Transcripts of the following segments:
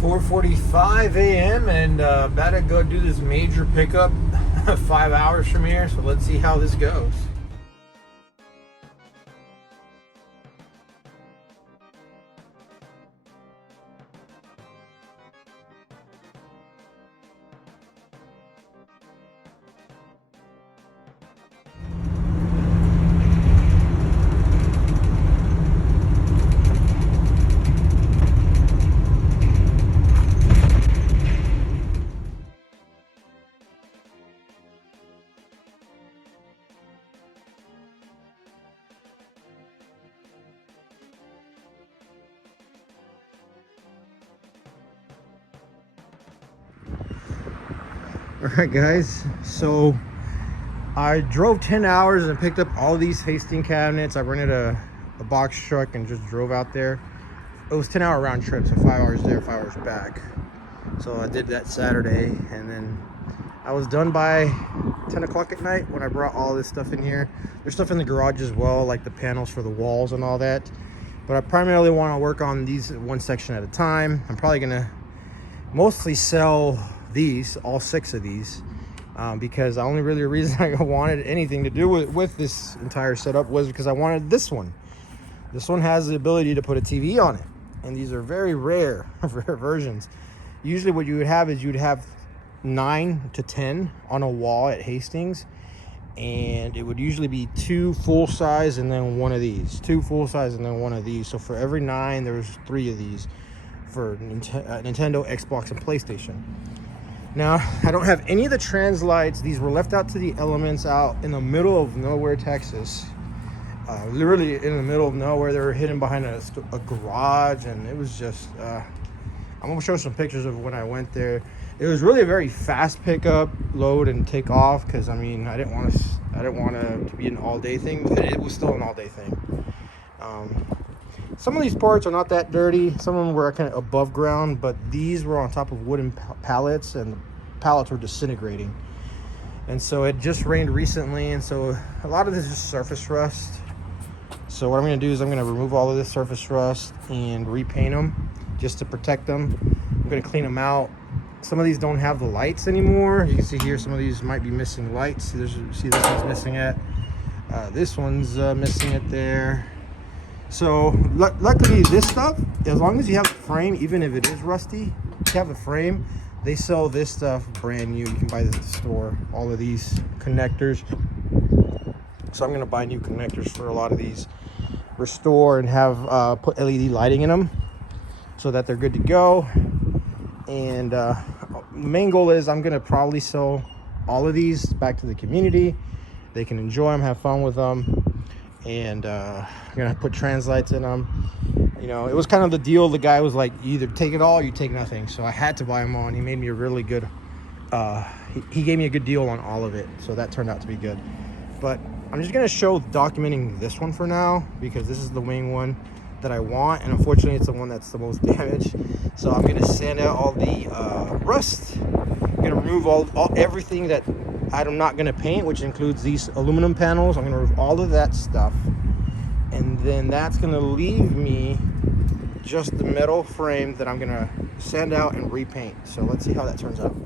4:45 a.m. and about to go do this major pickup 5 hours from here. So let's see how this goes. Alright guys, so I drove 10 hours and picked up all these Hastings cabinets. I rented a box truck and just drove out there. It was 10-hour round trip, so 5 hours there, 5 hours back. So I did that Saturday, and then I was done by 10 o'clock at night when I brought all this stuff in here. There's stuff in the garage as well, like the panels for the walls and all that. But I primarily want to work on these one section at a time. I'm probably gonna mostly sell these, all 6 of these, because the only really reason I wanted anything to do with this entire setup was because I wanted this one. This one has the ability to put a TV on it, and these are very rare versions. Usually what you would have is you'd have 9 to 10 on a wall at Hastings, and it would usually be 2 full size and then 1 of these, 2 full size and then 1 of these. So for every 9 there was 3 of these for Nintendo, Xbox, and PlayStation. Now, I don't have any of the trans lights. These were left out to the elements out in the middle of nowhere, Texas. Literally in the middle of nowhere. They were hidden behind a garage, and it was just, I'm gonna show some pictures of when I went there. It was really a very fast pickup, load, and take off, because I mean, I didn't want to be an all-day thing, but it was still an all-day thing. Some of these parts are not that dirty. Some of them were kind of above ground, but these were on top of wooden pallets, and the pallets were disintegrating. And so it just rained recently, and so a lot of this is surface rust. So what I'm going to do is I'm going to remove all of this surface rust and repaint them just to protect them. I'm going to clean them out. Some of these don't have the lights anymore. You can see here some of these might be missing lights. See this one's missing it. This one's missing it there. So luckily this stuff, as long as you have a frame, even if it is rusty, if you have a frame, they sell this stuff brand new. You can buy this at the store, all of these connectors. So I'm going to buy new connectors for a lot of these, restore, and have put LED lighting in them so that they're good to go. And the main goal is I'm going to probably sell all of these back to the community. They can enjoy them, have fun with them. And I'm gonna put trans lights in them. You know, it was kind of the deal. The guy was like, you either take it all or you take nothing. So I had to buy them all, and he made me a really good he gave me a good deal on all of it, so that turned out to be good. But I'm just gonna show documenting this one for now, because this is the wing one that I want, and unfortunately it's the one that's the most damaged. So I'm gonna sand out all the rust. I'm gonna remove everything that I'm not going to paint, which includes these aluminum panels. I'm going to remove all of that stuff, and then that's going to leave me just the metal frame that I'm going to sand out and repaint. So let's see how that turns out.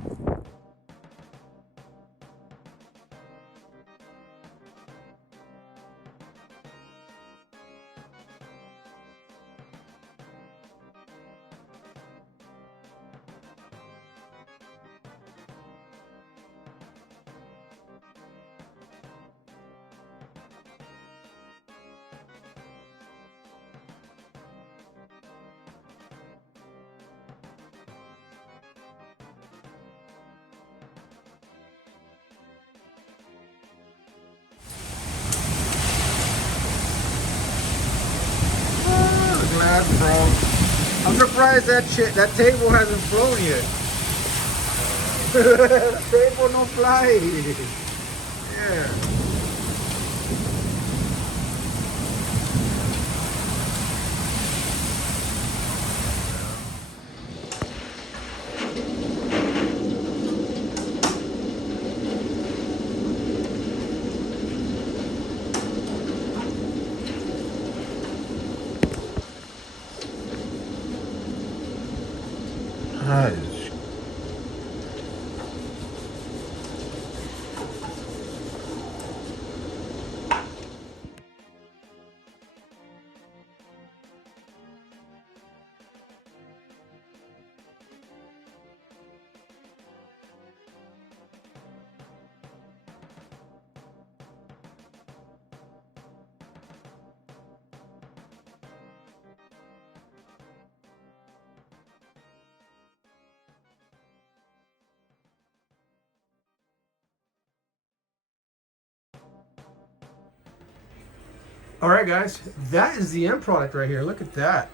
Bro, I'm surprised that table hasn't flown yet. The table no fly. Yeah. Nice. All right, guys, that is the end product right here. Look at that.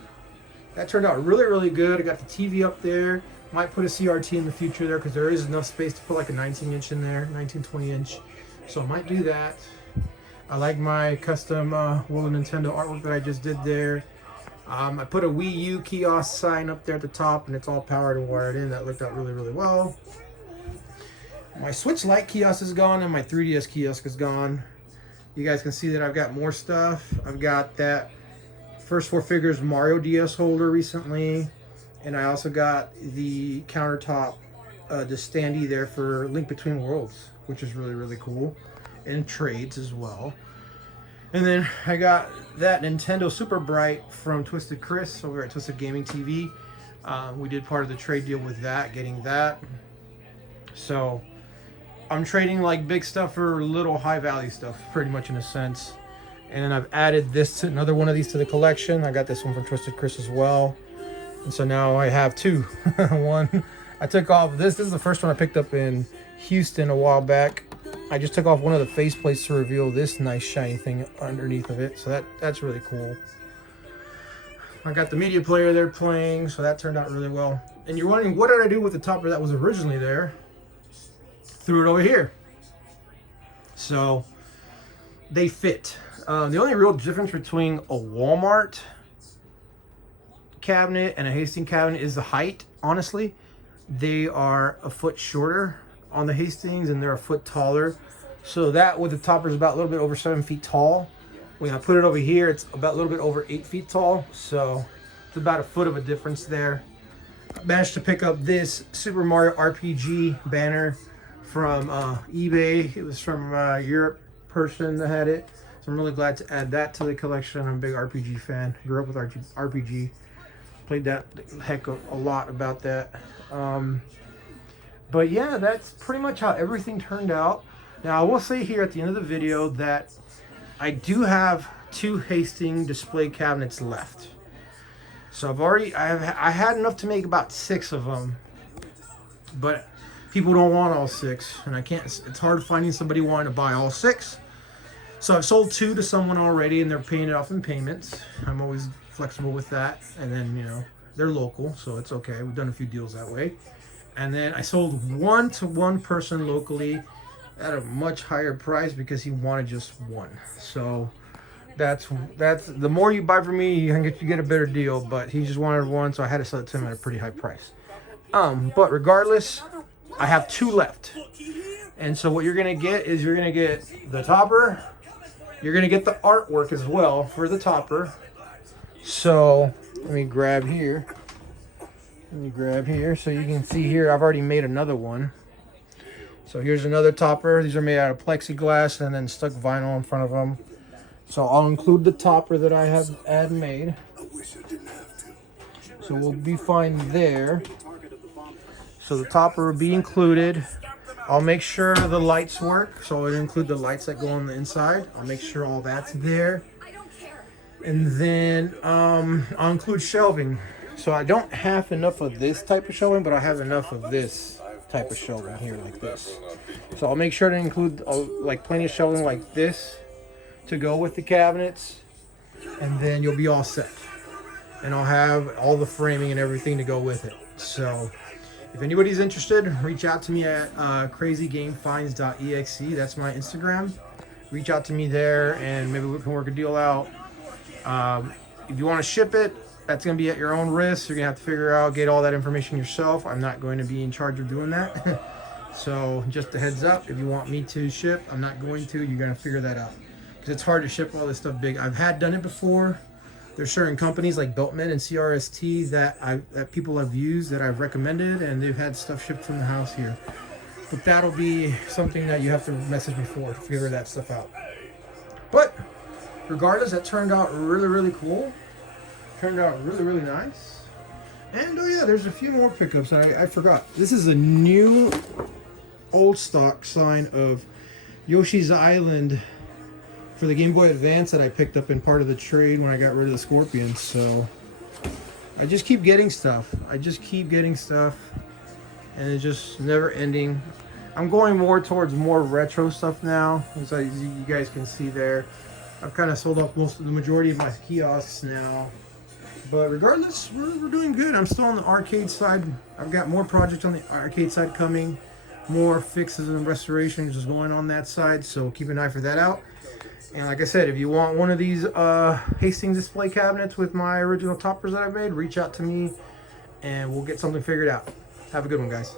That turned out really, really good. I got the TV up there. Might put a CRT in the future there because there is enough space to put like a 19-inch in there, 19-20-inch. So I might do that. I like my custom World of Nintendo artwork that I just did there. I put a Wii U kiosk sign up there at the top, and it's all powered and wired in. That worked out really, really well. My Switch Lite kiosk is gone, and my 3DS kiosk is gone. You guys can see that I've got more stuff. I've got that First Four Figures Mario DS holder recently, and I also got the countertop, the standee there for Link Between Worlds, which is really, really cool, and trades as well. And then I got that Nintendo Super Bright from Twisted Chris over at Twisted Gaming TV. We did part of the trade deal with that, getting that. So I'm trading like big stuff for little high value stuff, pretty much in a sense. And then I've added this to another one of these to the collection. I got this one from Twisted Chris as well. And so now I have two. One, I took off, this is the first one I picked up in Houston a while back. I just took off one of the faceplates to reveal this nice shiny thing underneath of it. So that's really cool. I got the media player there playing, so that turned out really well. And you're wondering, what did I do with the topper that was originally there? Threw it over here. So they fit. The only real difference between a Walmart cabinet and a Hastings cabinet is the height, honestly. They are a foot shorter on the Hastings and they're a foot taller. So that with the topper is about a little bit over 7 feet tall. When I put it over here, it's about a little bit over 8 feet tall. So it's about a foot of a difference there. I managed to pick up this Super Mario RPG banner from eBay. It was from a Europe person that had it. So I'm really glad to add that to the collection. I'm a big RPG fan. Grew up with RPG. Played that heck of a lot about that. But yeah, that's pretty much how everything turned out. Now I will say here at the end of the video that I do have 2 Hastings display cabinets left. So I had enough to make about 6 of them, but people don't want all 6, and I can't. It's hard finding somebody wanting to buy all 6. So I've sold 2 to someone already, and they're paying it off in payments. I'm always flexible with that, and then they're local, so it's okay. We've done a few deals that way. And then I sold 1 to one person locally at a much higher price because he wanted just 1. So that's the more you buy from me, you get a better deal. But he just wanted 1, so I had to sell it to him at a pretty high price. But regardless, I have 2 left. And so what you're gonna get is you're gonna get the topper. You're gonna get the artwork as well for the topper. So let me grab here. So you can see here I've already made another one. So here's another topper. These are made out of plexiglass and then stuck vinyl in front of them. So I'll include the topper that I had made. So we'll be fine there. So the topper will be included. I'll make sure the lights work. So I'll include the lights that go on the inside. I'll make sure all that's there. And then I'll include shelving. So I don't have enough of this type of shelving, but I have enough of this type of shelving here like this. So I'll make sure to include like plenty of shelving like this to go with the cabinets, and then you'll be all set. And I'll have all the framing and everything to go with it. So if anybody's interested, reach out to me at crazygamefinds.exe. That's my Instagram. Reach out to me there and maybe we can work a deal out. If you want to ship it, that's going to be at your own risk. You're going to have to figure out, get all that information yourself. I'm not going to be in charge of doing that. So just a heads up, if you want me to ship, I'm not going to. You're going to figure that out. Because it's hard to ship all this stuff big. I've done it before. There's certain companies like Beltman and CRST that people have used, that I've recommended, and they've had stuff shipped from the house here. But that'll be something that you have to message me for to figure that stuff out. But regardless, that turned out really, really cool. Turned out really, really nice. And oh yeah, there's a few more pickups. I forgot. This is a new old stock sign of Yoshi's Island for the Game Boy Advance that I picked up in part of the trade when I got rid of the Scorpions. So I just keep getting stuff. And it's just never ending. I'm going more towards more retro stuff now, as you guys can see there. I've kind of sold off the majority of my kiosks now. But regardless, we're doing good. I'm still on the arcade side. I've got more projects on the arcade side coming. More fixes and restorations just going on that side. So keep an eye for that out. And like I said, if you want one of these Hastings display cabinets with my original toppers that I made, reach out to me and we'll get something figured out. Have a good one, guys.